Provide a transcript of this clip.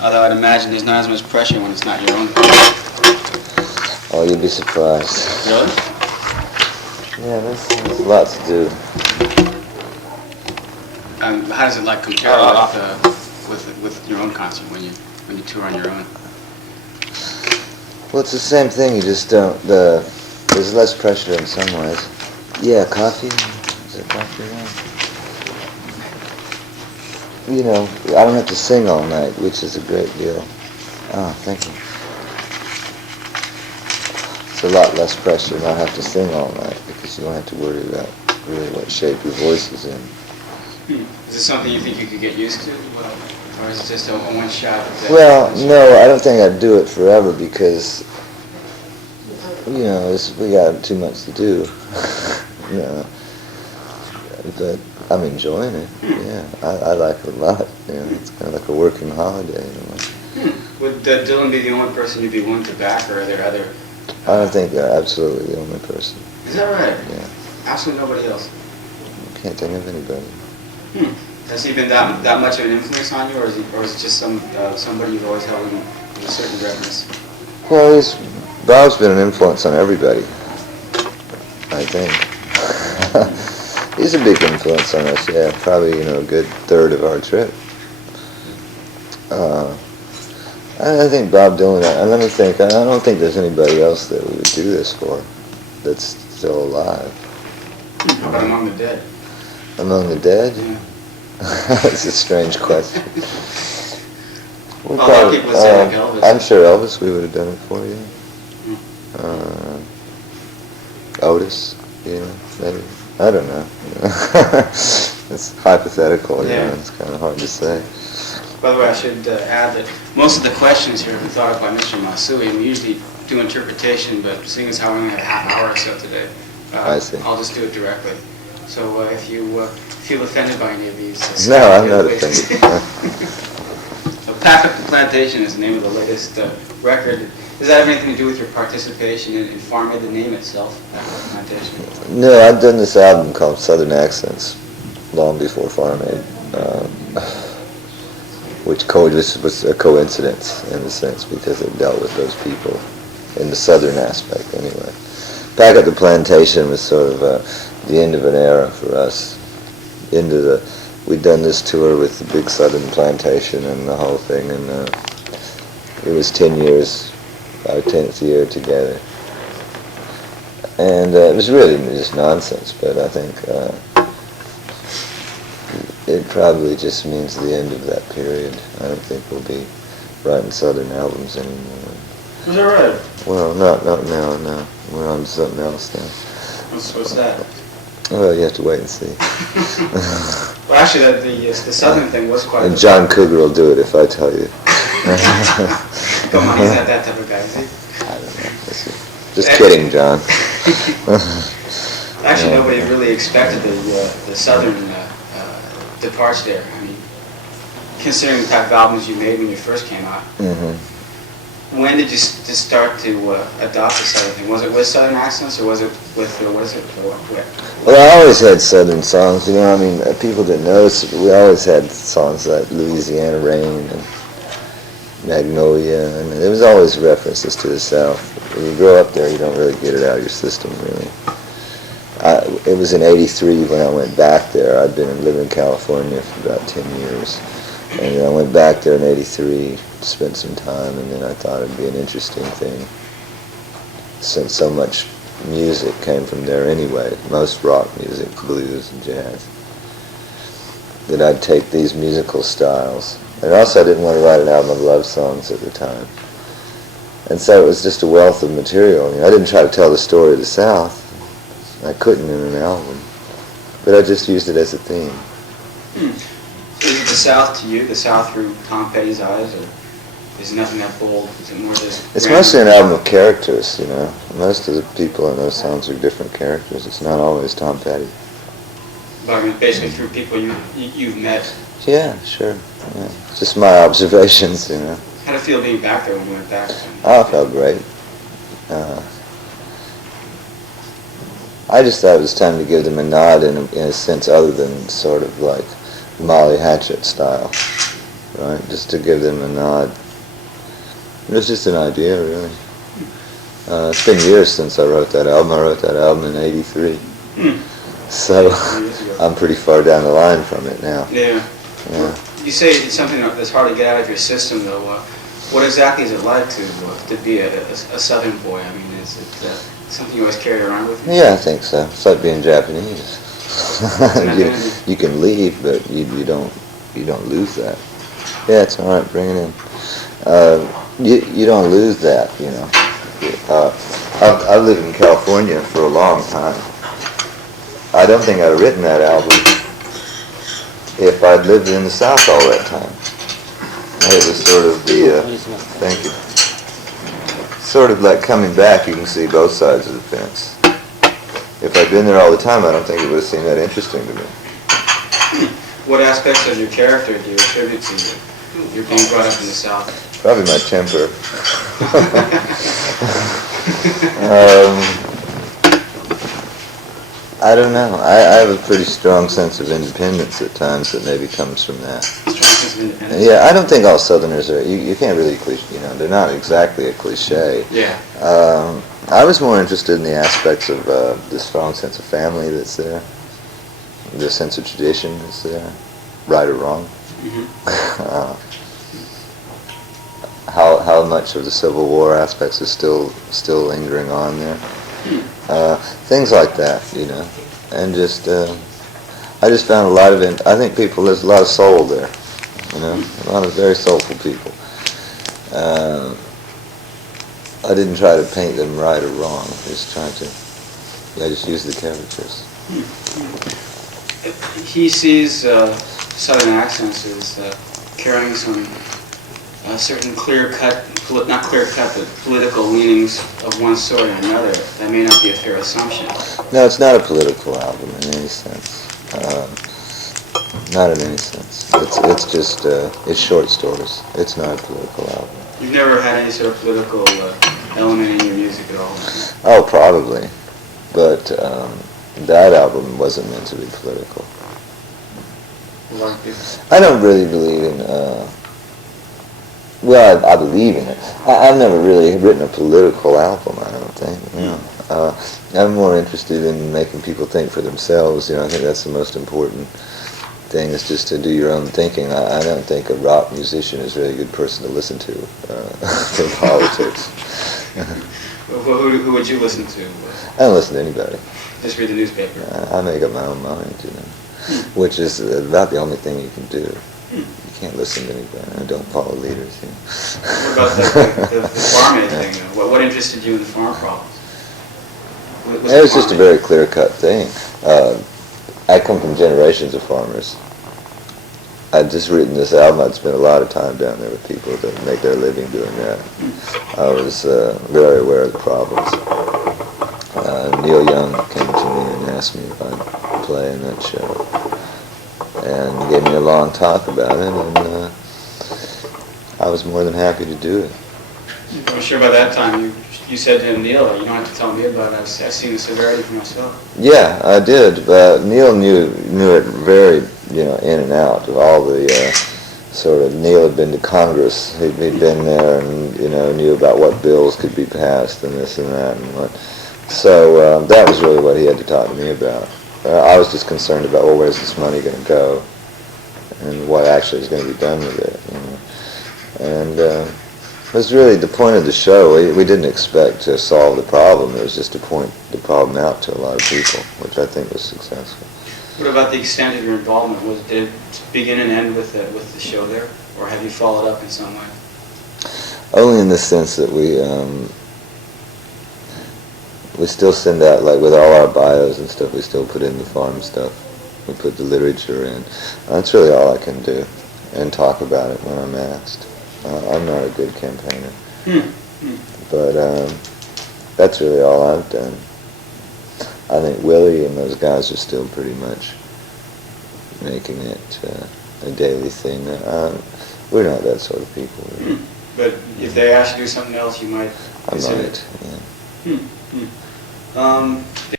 Although I'd imagine there's not as much pressure when it's not your own. Oh, you'd be surprised. Really? Yeah, there's a lot to do. How does it like compare with your own concert when you tour on your own? Well, it's the same thing. You just don't. There's less pressure in some ways. Yeah, coffee. Is it coffee? Yeah. You know, I don't have to sing all night, which is a great deal. Oh, thank you. It's a lot less pressure not have to sing all night because you don't have to worry about really what shape your voice is in. Is this something you think you could get used to? Or is it just a one shot? Well, no, I don't think I'd do it forever because, you know, we got too much to do. You know, but I'm enjoying it. Yeah, I like it a lot. You know, it's kind of like a working holiday. You know. Would Dylan be the only person you'd be willing to back, or are there other? I don't think they're absolutely the only person. Is that right? Yeah. Absolutely nobody else. Can't think of anybody. Has he been that much of an influence on you, or is it just somebody you've always held in a certain reverence? Well, Bob's been an influence on everybody, I think. He's a big influence on us, yeah. Probably, you know, a good third of our trip. I think Bob Dylan, let me think, I don't think there's anybody else that we would do this for that's still alive. How about among the dead? Among the dead? Yeah. That's a strange question. Well, a lot of people say like Elvis. I'm sure Elvis we would have done it for you. Otis, you know, maybe. I don't know. It's hypothetical, you know, it's kind of hard to say. By the way, I should add that most of the questions here have been thought of by Mr. Masui, and we usually do interpretation, but seeing as how we only have a half hour or so today, I see. I'll just do it directly. So if you feel offended by any of these... No, I'm not offended. So Pack Up the Plantation is the name of the latest record. Does that have anything to do with your participation in Farm Aid, the name itself, Pack Up the Plantation? No, I've done this album called Southern Accents long before Farm Aid, which was a coincidence in a sense because it dealt with those people in the southern aspect anyway. Pack Up the Plantation was sort of the end of an era for us. We'd done this tour with the big Southern Plantation and the whole thing, and it was 10 years, our 10th year together. And it was really just nonsense, but I think it probably just means the end of that period. I don't think we'll be writing Southern albums anymore. Is that right? Well, not now, no. We're on to something else now. What's that? Well, you have to wait and see. Well, actually, the Southern thing was quite... And John Cougar will do it if I tell you. Come on, he's not that type of guy, is he? I don't know. Just kidding, John. Actually, nobody really expected the Southern departure there. I mean, considering the type of albums you made when you first came out. Mm-hmm. When did you start to adopt the Southern thing? Was it with Southern accents, or was it with, what is it? Well, I always had Southern songs, you know, I mean, people didn't notice it, but we always had songs like Louisiana Rain and Magnolia, and there was always references to the South. When you grow up there, you don't really get it out of your system, really. It was in '83 when I went back there. I'd been living in California for about 10 years. And I went back there in '83, spent some time, and then I thought it'd be an interesting thing, since so much music came from there anyway, most rock music, blues and jazz, that I'd take these musical styles. And also I didn't want to write an album of love songs at the time. And so it was just a wealth of material. I didn't try to tell the story of the South. I couldn't in an album. But I just used it as a theme. So is it the South to you, the South through Tom Petty's eyes, or is nothing that bold? Is it more just... It's mostly an album of characters, you know. Most of the people in those songs are different characters. It's not always Tom Petty. But I mean, basically through people you've met. Yeah, sure. Yeah. Just my observations, you know. How did it feel being back there when you went back? Oh, it felt great. I just thought it was time to give them a nod in a sense other than sort of like Molly Hatchet style. right? Just to give them a nod. It was just an idea, really. It's been years since I wrote that album. I wrote that album in '83. So I'm pretty far down the line from it now. Yeah. Yeah. You say it's something that's hard to get out of your system, though. What exactly is it like to be a Southern boy? I mean, is it something you always carry around with you? Yeah, I think so. It's like being Japanese. you can leave, but you don't lose that. Yeah, it's all right. Bring it in. You don't lose that, you know. I've lived in California for a long time. I don't think I'd have written that album if I'd lived in the South all that time. It was sort of thank you. Sort of like coming back, you can see both sides of the fence. If I'd been there all the time, I don't think it would have seemed that interesting to me. What aspects of your character do you attribute to your being brought up in the South? Probably my temper. I don't know. I have a pretty strong sense of independence at times that maybe comes from that. Strong sense of independence? Yeah, I don't think all Southerners are. You can't really, they're not exactly a cliche. Yeah. I was more interested in the aspects of the strong sense of family that's there, the sense of tradition that's there, right or wrong. Mm-hmm. How much of the Civil War aspects is still lingering on there. Things like that, you know, and just I just found a lot of it. I think there's a lot of soul there, you know, a lot of very soulful people. I didn't try to paint them right or wrong. I just used the characters. He sees Southern accents as carrying some certain not clear-cut, but political leanings of one sort or another. That may not be a fair assumption. No, it's not a political album in any sense. Not in any sense. It's just it's short stories. It's not a political album. You've never had any sort of political element in your music at all? Oh, probably, but that album wasn't meant to be political. Like this? I don't really believe in. Well, I believe in it. I've never really written a political album, I don't think. You know. I'm more interested in making people think for themselves. You know, I think that's the most important thing, is just to do your own thinking. I don't think a rock musician is really a good person to listen to for politics. Who would you listen to? I don't listen to anybody. Just read the newspaper? I make up my own mind, you know, which is about the only thing you can do. You can't listen to anybody. I don't follow leaders. You know. What about the farm aid thing? What interested you in the farm problems? It was just a very clear-cut thing. I come from generations of farmers. I'd just written this album. I'd spent a lot of time down there with people that make their living doing that. I was very aware of the problems. Neil Young came to me and asked me if I'd play in that show, and gave me a long talk about it, and I was more than happy to do it. I'm sure by that time you said to him, Neil, you don't have to tell me about it. I've seen the severity for myself. Yeah, I did. But Neil knew it very, in and out of all the sort of. Neil had been to Congress. He'd been there and knew about what bills could be passed and this and that and what. So that was really what he had to talk to me about. I was just concerned about, well, where's this money going to go, and what actually is going to be done with it. And it was really the point of the show. We didn't expect to solve the problem. It was just to point the problem out to a lot of people, which I think was successful. What about the extent of your involvement? Did it begin and end with the show there, or have you followed up in some way? Only in the sense that we still send out, like with all our bios and stuff, we still put in the farm stuff. We put the literature in. That's really all I can do, and talk about it when I'm asked. I'm not a good campaigner, but that's really all I've done. I think Willie and those guys are still pretty much making it a daily thing. We're not that sort of people. Really. But if they ask you to do something else, you might I consider might, it. yeah.